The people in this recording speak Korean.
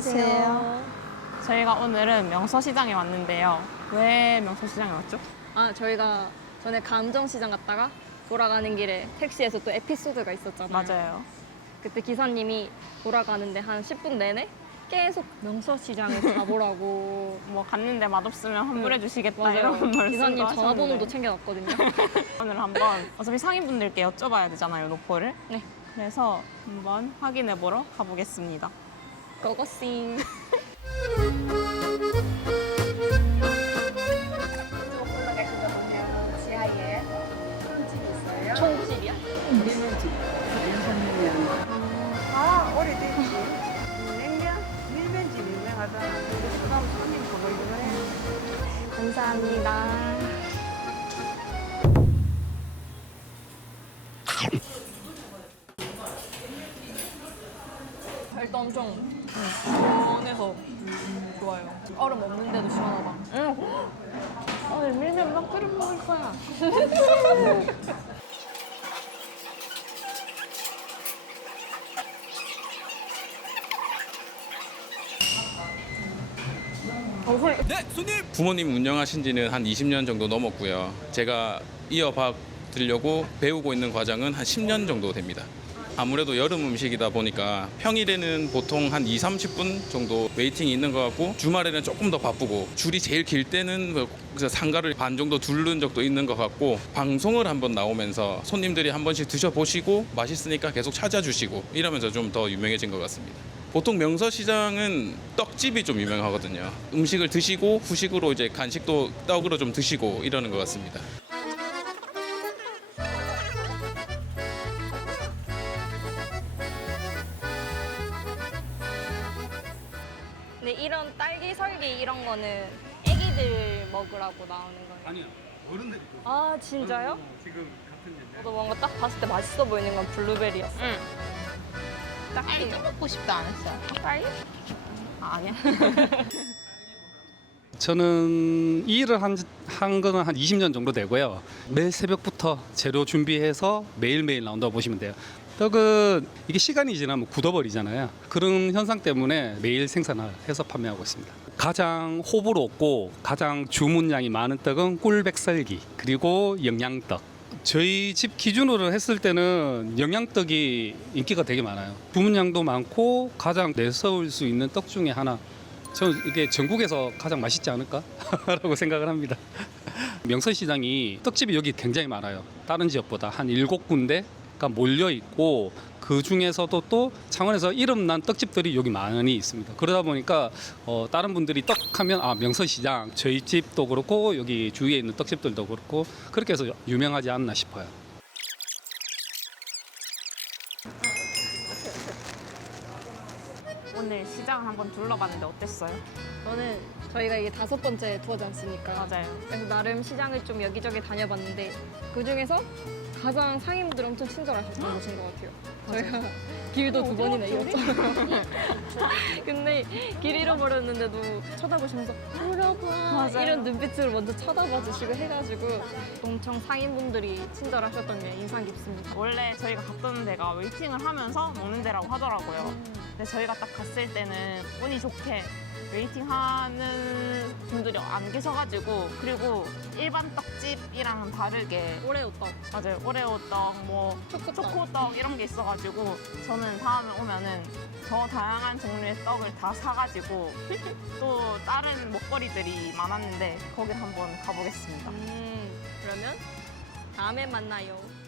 안녕하세요. 저희가 오늘은 명서시장에 왔는데요. 왜 명서시장에 왔죠? 아 저희가 전에 감정시장 갔다가 돌아가는 길에 택시에서 또 에피소드가 있었잖아요. 맞아요. 그때 기사님이 돌아가는데 한 10분 내내 계속 명서시장을 가보라고. 뭐 갔는데 맛없으면 환불해 주시겠다 맞아요. 이런 말씀도 기사님 하셨는데 전화번호도 챙겨놨거든요. 오늘 한번 어차피 상인분들께 여쭤봐야 되잖아요, 노포를. 네. 그래서 한번 확인해 보러 가보겠습니다. 고고싱. 올라가시다 보면 지하에 푸른집 있어요. 총집이야? 밀면집. 밀면면. 아, 오래됐지. 냉면? 밀면집 유명하잖아. 그래서 가면 손님 그거 이거 해. 감사합니다. 일단 엄청 시원해서 좋아요. 얼음 없는데도 시원하다. 오늘 밀면 막 끓여 먹을 거야. 부모님 운영하신 지는 한 20년 정도 넘었고요. 제가 이어받 드리려고 배우고 있는 과정은 한 10년 정도 됩니다. 아무래도 여름 음식이다 보니까 평일에는 보통 한 2, 30분 정도 웨이팅이 있는 것 같고 주말에는 조금 더 바쁘고 줄이 제일 길 때는 뭐 상가를 반 정도 두른 적도 있는 것 같고 방송을 한번 나오면서 손님들이 한 번씩 드셔보시고 맛있으니까 계속 찾아주시고 이러면서 좀 더 유명해진 것 같습니다. 보통 명서시장은 떡집이 좀 유명하거든요. 음식을 드시고 후식으로 이제 간식도 떡으로 좀 드시고 이러는 것 같습니다. 이런 딸기 설기 이런 거는 애기들 먹으라고 나오는 거예요. 아니요 어른들이 그아 진짜요? 지금 같은 year 저도 뭔가 딱 봤을 때 맛있어 보이는 건 블루베리였어. 응. 딸기 먹고 싶다 안 했어요. 딸기? 아, 아니야. 저는 이 일을 한, 한 거는 한 20년 정도 되고요 매일 새벽부터 재료 준비해서 매일매일 나온다고 보시면 돼요 떡은 이게 시간이 지나면 굳어버리잖아요 그런 현상 때문에 매일 생산을 해서 판매하고 있습니다 가장 호불호 없고 가장 주문량이 많은 떡은 꿀백설기 그리고 영양떡 저희 집 기준으로 했을 때는 영양떡이 인기가 되게 많아요. 주문량도 많고 가장 내세울 수 있는 떡 중에 하나. 저는 이게 전국에서 가장 맛있지 않을까라고 생각을 합니다. 명선시장이 떡집이 여기 굉장히 많아요. 다른 지역보다 한 일곱 군데 가 몰려 있고 그 중에서도 또 창원에서 이름난 떡집들이 여기 많이 있습니다. 그러다 보니까 어, 다른 분들이 떡하면 아 명선시장 저희 집도 그렇고 여기 주위에 있는 떡집들도 그렇고 그렇게 해서 유명하지 않나 싶어요. 오늘 시장 한번 둘러봤는데 어땠어요? 저는 저희가 이게 다섯 번째 투어지 않습니까? 맞아요. 그래서 나름 시장을 좀 여기저기 다녀봤는데 그 중에서 가장 상인분들 엄청 친절하셨던 곳인 것 같아요. 저희가 길도 두 번이나 잃었잖아요. 근데 길 잃어버렸는데도 쳐다보시면서 물어봐 맞아요. 이런 눈빛으로 먼저 쳐다봐 주시고 해가지고 엄청 상인분들이 친절하셨던 게 인상 깊습니다. 원래 저희가 갔던 데가 웨이팅을 하면서 먹는 데라고 하더라고요. 근데 저희가 딱 갔을 때는 운이 좋게 웨이팅 하는 분들이 안 계셔가지고 그리고 일반 떡집이랑은 다르게 오레오 떡, 맞아요 오레오 떡, 뭐 초코 떡. 초코떡 이런 게 있어가지고 저는 다음에 오면은 더 다양한 종류의 떡을 다 사가지고 또 다른 먹거리들이 많았는데 거길 한번 가보겠습니다. 음, 그러면 다음에 만나요.